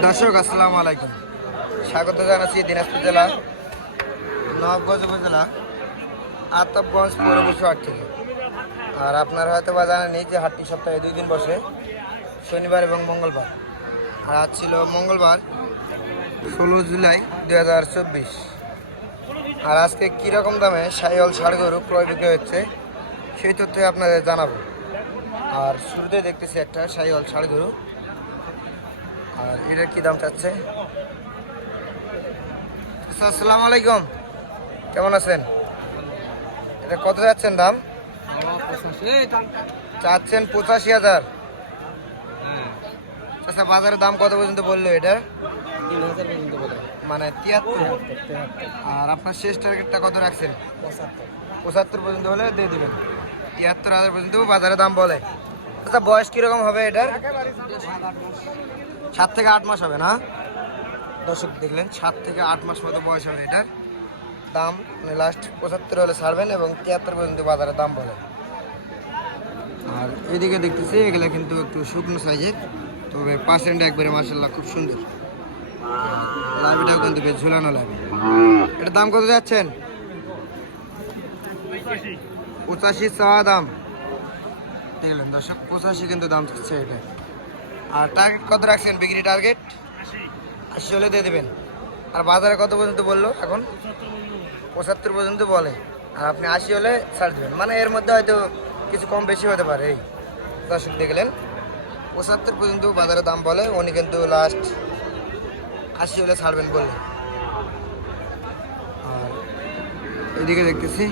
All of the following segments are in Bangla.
দর্শক আসসালামু আলাইকুম, স্বাগত জানাচ্ছি দিনাজপুর জেলা নবাবগঞ্জ উপজেলা আতাবগঞ্জ পৌরবসু হাট থেকে। আর আপনারা হয়তো বা জানেনই যে হাটটি সপ্তাহে 2 দিন বসে, শনিবার এবং মঙ্গলবার। আর আজ ছিল মঙ্গলবার 16 জুলাই 2024। আর আজকে কীরকম দামে শাহিওয়াল ষাড় গরু ক্রয় বিক্রয় হচ্ছে সেই তথ্য আপনাদের জানাবো। আর শুরুতে দেখতেছি একটা শাহিওয়াল ষাড় গরু। আর এটার কি দাম চাচ্ছে? আসসালামু আলাইকুম, কেমন আছেন? এটা কত যাচ্ছেন দাম? চাচ্ছেন 85,000। আচ্ছা, বাজারের দাম কত পর্যন্ত বললো এটা? 3,000 পর্যন্ত বলে, মানে 73। আর আপনার শেষ টার্গেটটা কত রাখছেন? 75 পর্যন্ত হলে দিয়ে দিবেন। 73,000 পর্যন্ত বাজারে দাম বলে। আচ্ছা, বয়স কিরকম হবে এটার? 7 থেকে 8 মাস হবে না? দর্শক দেখলেন, 7 থেকে 8 মাস মতো বয়স হবে এটার। দাম লাস্ট 75 হলে ছাড়বেন এবং 73 পর্যন্ত বাজারে দাম বলে। আর এদিকে দেখতেছি এগুলো কিন্তু একটু শুকনো সাইজের, তবে পার্সেন্ট একবারে মার্শাল্লাহ খুব সুন্দর। লাভিটাও কিন্তু বেশ ঝুলানো লাভি। এটার দাম কত যাচ্ছেন? 85 চাওয়া দাম। দেখলেন দর্শক, 85 কিন্তু দাম চাচ্ছে এটা। আর টার্গেট কত রাখছেন? বিক্রি টার্গেট 80 হলে দিয়ে দেবেন। আর বাজারে কত পর্যন্ত বললো এখন? 75 পর্যন্ত বলে। আর আপনি 80 হলে ছাড় দেবেন, মানে এর মধ্যে হয়তো কিছু কম বেশি হতে পারে। এই দর্শক দেখলেন, 75 পর্যন্ত বাজারে দাম বলে, উনি কিন্তু লাস্ট 80 হলে ছাড়বেন বললেন। আর এদিকে দেখতেছি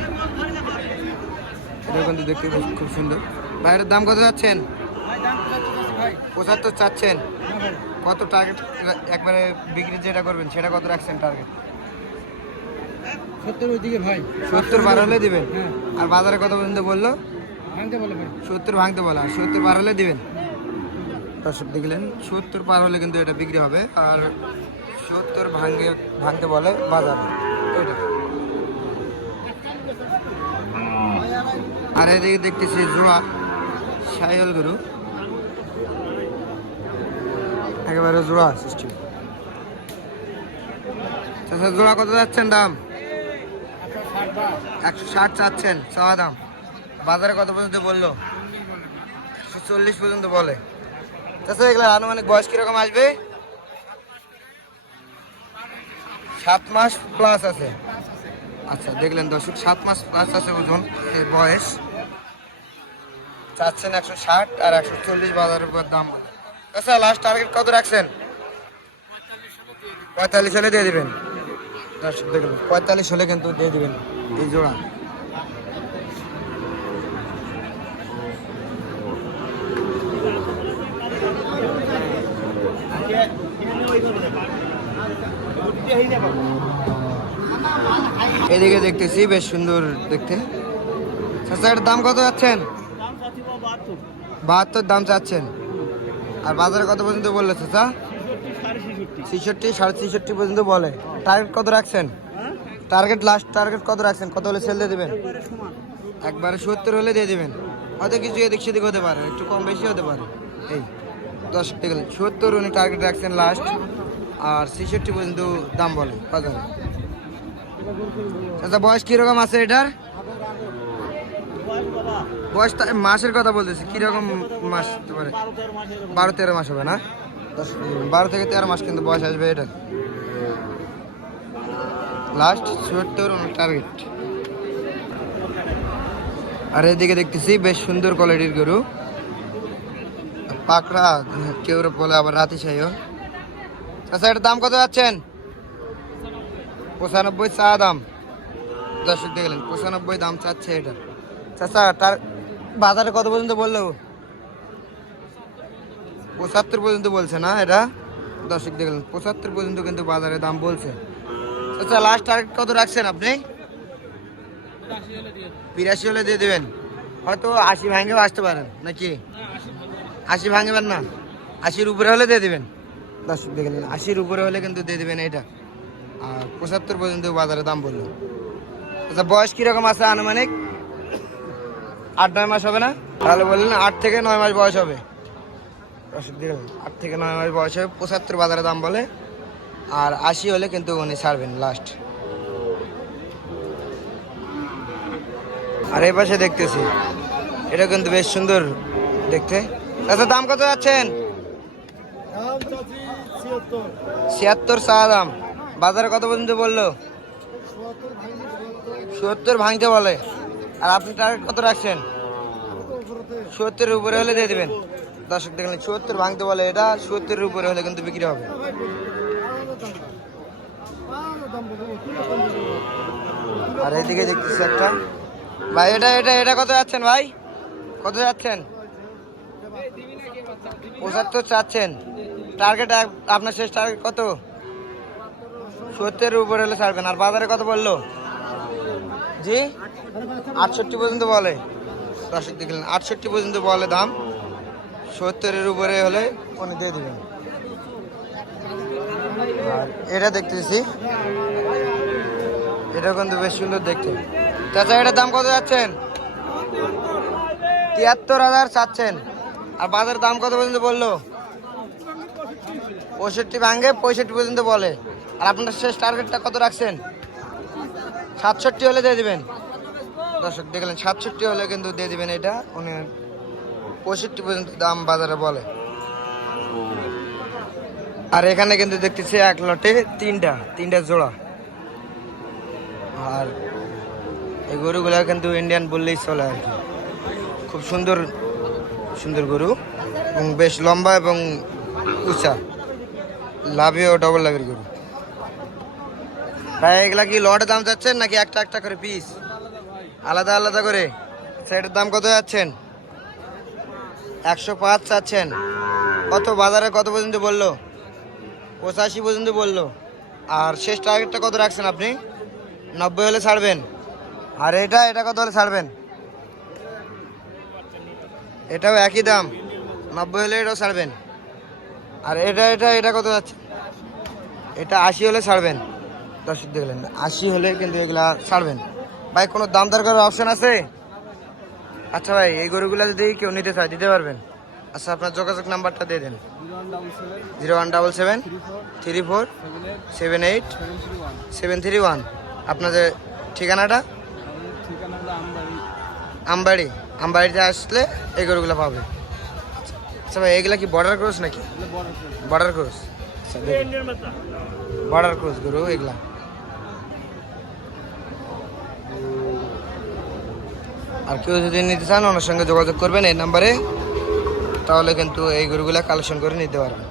এটা কিন্তু দেখতে খুব সুন্দর। ভাইয়ের দাম কত যাচ্ছেন? 75 চাচ্ছেন। কত টার্গেট একবারে বিক্রি যেটা করবেন সেটা কত রাখছেন টার্গেট? 70 ওইদিকে ভাই, 70 বার হলে দিবেন। হ্যাঁ। আর বাজারে কত পর্যন্ত বললো? ভাঙতে বলে ভাই, 70 ভাঙতে বলা, 70 পার হলে দিবেন। দর্শক দেখলেন, 70 পার হলে কিন্তু এটা বিক্রি হবে। আর 70 ভাঙতে বলে বাজারে এটা। আর এদিকে দেখতেছি জোড়া শাহিওয়াল গরু, একেবারে জোড়া সিস্টেম। আচ্ছা, জোড়া কত যাচ্ছেন দাম? 160 চাচ্ছেন চাওয়া দাম। বাজারে কত পর্যন্ত বললো? 140 পর্যন্ত বলে। আচ্ছা, এগুলো আনুমানিক বয়স কিরকম আসবে? 7 মাস প্লাস আছে। আচ্ছা, দেখলেন দর্শক, 7 মাস প্লাস আছে ওজন, এর বয়স। চাচ্ছেন 160 আর 140 বাজারের উপর দাম। আচ্ছা, লাস্ট টার্গেট কত রাখছেন? 45 হলে দিয়ে দিবেন। দর্শক দেখলেন, 45 হলে কিন্তু দিয়ে দিবেন এই জোড়া। এদিকে দেখতেছি বেশ সুন্দর দেখতে। আচ্ছা, এটার দাম কত যাচ্ছেন? 72 দাম চাচ্ছেন। আর বাজারে কত পর্যন্ত বললে চাচা? 66, 66.5 পর্যন্ত বলে। টার্গেট কত রাখছেন? টার্গেট লাস্ট টার্গেট কত রাখছেন? কত হলে সেল দিয়ে দেবেন? একবারে 70 হলে দিয়ে দেবেন। হয়তো কিছু এদিক সেদিক হতে পারে, একটু কম বেশি হতে পারে। এই 10 টাকা 70 উনি টার্গেট রাখছেন লাস্ট। আর 66 পর্যন্ত দাম বলে বাজারে। আচ্ছা, বয়স কিরকম আছে এটার? বয়স মাসের কথা বলতেছি, কিরকম মাস হতে পারে? 12-13 মাস হবে না? 12 থেকে 13 মাস কিন্তু বয়স আসবে এটা। Last 70 target. আর এদিকে দেখতেছি বেশ সুন্দর কোয়ালিটির গরু, পাকড়া কেউ বলে, আবার রাতি শাহিওয়াল। আচ্ছা, এটার দাম কত যাচ্ছেন? 95 চা দাম। দর্শক দেখলেন, 95 দাম চাচ্ছে এটা। আচ্ছা, তার বাজারে কত পর্যন্ত বললো? 75 পর্যন্ত বলছে না এটা? দর্শক দেখলেন, 75 পর্যন্ত কিন্তু বাজারে দাম বলছে। আচ্ছা, লাস্ট টার্গেট কত রাখছেন আপনি? 82 হলে দিয়ে দেবেন। হয়তো 80 ভাঙেও আসতে পারেন নাকি? 80 ভাঙবেন না, 80-র উপরে হলে দিয়ে দেবেন। দর্শক দেখলেন, 80-র উপরে হলে কিন্তু দিয়ে দেবেন এটা। আর 75 পর্যন্ত বাজারে দাম বললো। আচ্ছা, বয়স কিরকম আছে আনুমানিক? 8-9 মাস হবে না? তাহলে বললেন 8 থেকে 9 মাস বয়স হবে। দর্শক দেখলেন 8 থেকে 9 মাস বয়সে 75 বাজারে দাম বলে, আর 80 হলে কিন্তু উনি ছাড়বেন লাস্ট। আর এই পাশে দেখতেছি এটা কিন্তু বেশ সুন্দর দেখতে। আচ্ছা দাম কত যাচ্ছেন? 76 চা দাম। বাজারে কত পর্যন্ত বললো? 70 ভাঙতে বলে। আর আপনি টার্গেট কত রাখছেন? 70-এর উপরে হলে দিয়ে দেবেন। দর্শক দেখলেন 70 ভাঙতে বলে, এটা 70-এর উপরে হলে কিন্তু বিক্রি হবে। আর এইদিকে দেখতেছি একটা ভাই, এটা এটা এটা কত যাচ্ছেন ভাই? কত যাচ্ছেন? 75 চাচ্ছেন। টার্গেট আপনার শেষ টার্গেট কত? 70-এর উপরে হলে ছাড়বেন। আর বাজারে কত বললো? জি 68 পর্যন্ত বলে। দর্শক দেখলেন 68 পর্যন্ত বলে দাম, 70-এর উপরে হলে উনি দিয়ে দেবেন। আর এটা দেখতেছি এটা কিন্তু বেশ সুন্দর দেখতে। চাচা এটার দাম কত যাচ্ছেন? 73,000 চাচ্ছেন। আর বাজারের দাম কত পর্যন্ত বললো? 65 ভাঙে 65 পর্যন্ত বলে। আর আপনার শেষ টার্গেটটা কত রাখছেন? 67 হলে দিয়ে দেবেন। দর্শক দেখলেন 67 হলে কিন্তু দিয়ে দেবেন। এটা উনি 65 পর্যন্ত দাম বাজারে বলে। আর এখানে কিন্তু দেখতেছি এক লটে তিনটা জোড়া। আর এই গরুগুলা কিন্তু ইন্ডিয়ান বললেই চলে আর কি। খুব সুন্দর সুন্দর গরু এবং বেশ লম্বা এবং উঁচা, লাভীয় ডবল লাভের গরু। ভাই এগুলা কি লটের দাম চাচ্ছেন নাকি একটা একটা করে পিস আলাদা আলাদা করে? সেটার দাম কত যাচ্ছেন? 105 চাচ্ছেন। কত বাজারে কত পর্যন্ত বললো? 85 পর্যন্ত বললো। আর শেষ টার্গেটটা কত রাখছেন আপনি? 90 হলে ছাড়বেন। আর এটা কত হলে ছাড়বেন? এটাও একই দাম, 90 হলে এটাও ছাড়বেন। আর এটা কত যাচ্ছে? এটা 80 হলে ছাড়বেন। দর্শক দেখলেন 80 হলে কিন্তু এগুলা ছাড়বেন। ভাই কোনো দাম দর করার অপশন আছে? আচ্ছা ভাই এই গরুগুলা যদি কেউ নিতে চায় দিতে পারবেন? আচ্ছা আপনার যোগাযোগ নাম্বারটা দিয়ে দেন। 0177 34 78 731। আপনাদের ঠিকানাটা? আমবাড়িতে আসলে এই গরুগুলো পাবে। আচ্ছা ভাই এগুলা কি বর্ডার ক্রস নাকি? Border cross. আচ্ছা বর্ডার ক্রস গরু এগুলা। আর কেউ যদি নিতে চান ওনার সঙ্গে যোগাযোগ করবেন এই নাম্বারে, তাহলে কিন্তু এই গরুগুলা কালেকশন করে নিতে পারবেন।